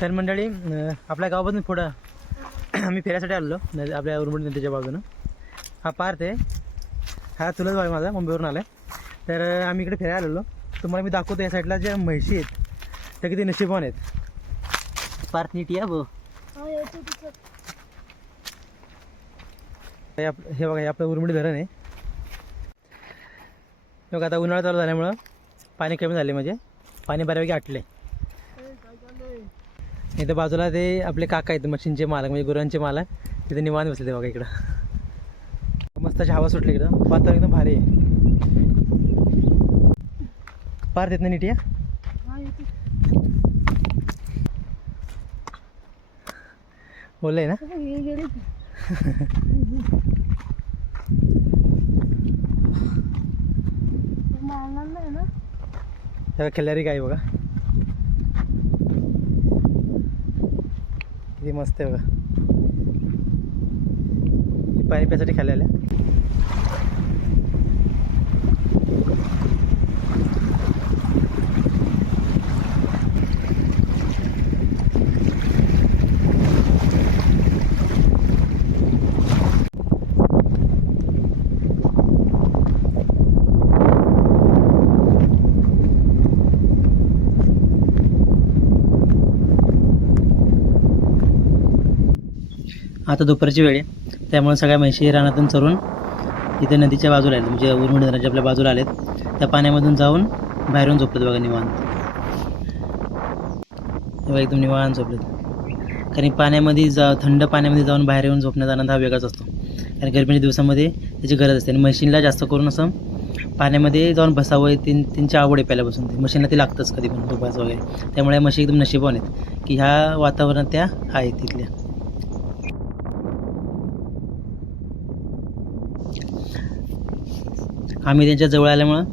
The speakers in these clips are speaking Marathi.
तर मंडळी आपल्या गावापासून पुढं आम्ही फिरायसाठी आलो आपल्या उरमुडी नदीच्या बाजूनं. हा पार्थ आहे, हा चुलत भाऊ माझा मुंबईवरून आला आहे. तर आम्ही इकडे फिरायला आलेलो. तुम्हाला मी दाखवतो या साईडला ज्या म्हशी आहेत त्या किती नशिबान आहेत. पार्थ नीट या भाऊ. हे बघा हे आपलं उरमुडी धरण आहे. बघा आता उन्हाळा चालू झाल्यामुळं पाणी कमी झाले, म्हणजे पाणी बऱ्यापैकी आटले. इथं बाजूला ते आपले काका आहेत मशीनचे मालक, म्हणजे गुरांचे मालक, तिथे निवांत बसले. ते बघा इकडं मस्त अशी हवा सुटली, इकडं वातावरण एकदम भारी आहे. पार्थ येत ना नीट या. बोललंय ना तेव्हा खिल्लारी गाय बघा किती मस्त आहे बघा. पाणी प्यासाठी खाली आल्या. आता दुपारची वेळ आहे, त्यामुळे सगळ्या म्हशी रानातून चरून इथे नदीच्या बाजूला आहेत, म्हणजे उरमुडी धरणाच्या आपल्या बाजूला आलेत. त्या पाण्यामधून जाऊन बाहेरून झोपलेत बघा निवांत. तेव्हा एकदम निवांत झोपलेत. कारण पाण्यामध्ये थंड पाण्यामध्ये जाऊन बाहेर येऊन झोपण्याचा आनंद हा वेगळाच असतो. कारण गरमीच्या दिवसामध्ये त्याची गरज असते. आणि मशीनला जास्त करून असं पाण्यामध्ये जाऊन बसावं त्यांची आवड आहे पहिल्यापासून. ते मशीनला ते लागतंच कधी पण झोपायचं वगैरे. त्यामुळे म्हशी एकदम नशिबान आहेत की ह्या वातावरणात त्या आहेत तिथल्या. आम्ही त्यांच्या जवळ आल्यामुळं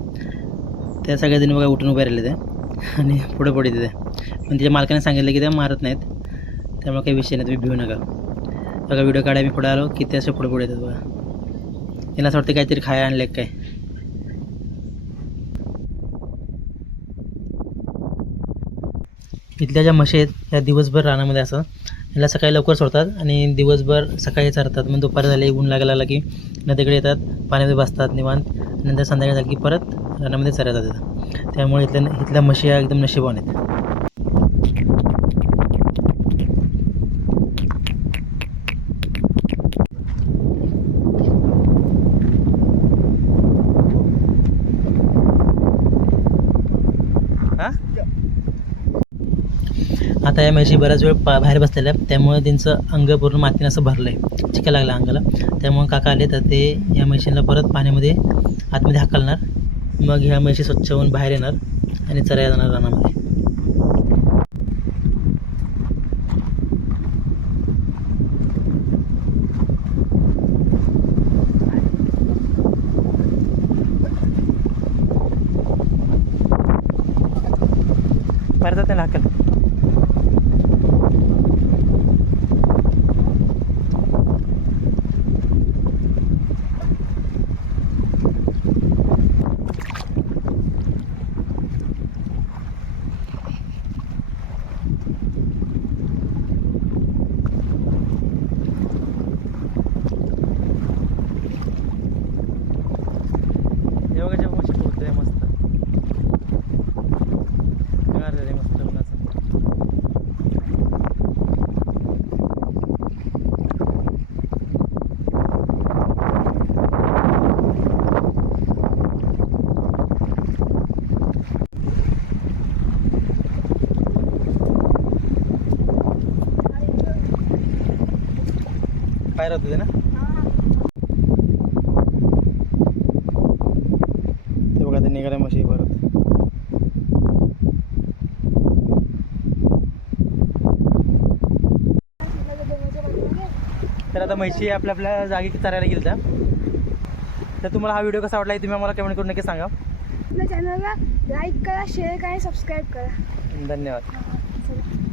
त्या सगळ्याजणी बघा उठून उभे राहिले ते आणि पुढे पुढे तिथे. पण तिच्या मालकाने सांगितलं की त्या मारत नाहीत, त्यामुळे काही विषय नाही, तुम्ही भिऊ नका. बघा व्हिडिओ काढायला मी पुढे आलो की ते असे पुढे पुढे येतात बघा. त्यांना असं वाटतं काहीतरी खायला आणले काय. इथल्या ज्या म्हशी आहेत ह्या दिवसभर रानामध्ये असं याला सकाळी लवकर सोडतात आणि दिवसभर सकाळी चरतात. मग दुपारी झाले ऊन लागायला की नदीकडे येतात, पाण्यामध्ये बसतात निवांत. नंतर संध्याकाळी झाली की परत रानामध्ये चरायला जातात. त्यामुळे इथल्या म्हशी ह्या एकदम नशिबान आहेत. आता या म्हशी बऱ्याच वेळ बाहेर बसलेल्या, त्यामुळे त्यांचं अंग पूर्ण मातीनं असं भरलं आहे, चिका लागला अंगाला. त्यामुळे काका आले तर ते या म्हशींना परत पाण्यामध्ये आतमध्ये हाकलणार. मग ह्या म्हशी स्वच्छ होऊन बाहेर येणार आणि चरायला जाणार रानामध्ये. परत त्याला हाकल. योगाच्या मस्त होतं आहे, मस्त मस्त उन्हाचं. पायऱ्या होते ना ते बघा, ते निघाल्या म्हशी परत. तर आता म्हशी आपल्या आपल्या जागी चरायला गेल्या. तर तुम्हाला हा व्हिडिओ कसा वाटला तुम्ही आम्हाला कमेंट करून नक्की सांगा. आपल्या चॅनलला लाईक करा, शेअर करा, सबस्क्राईब करा. धन्यवाद.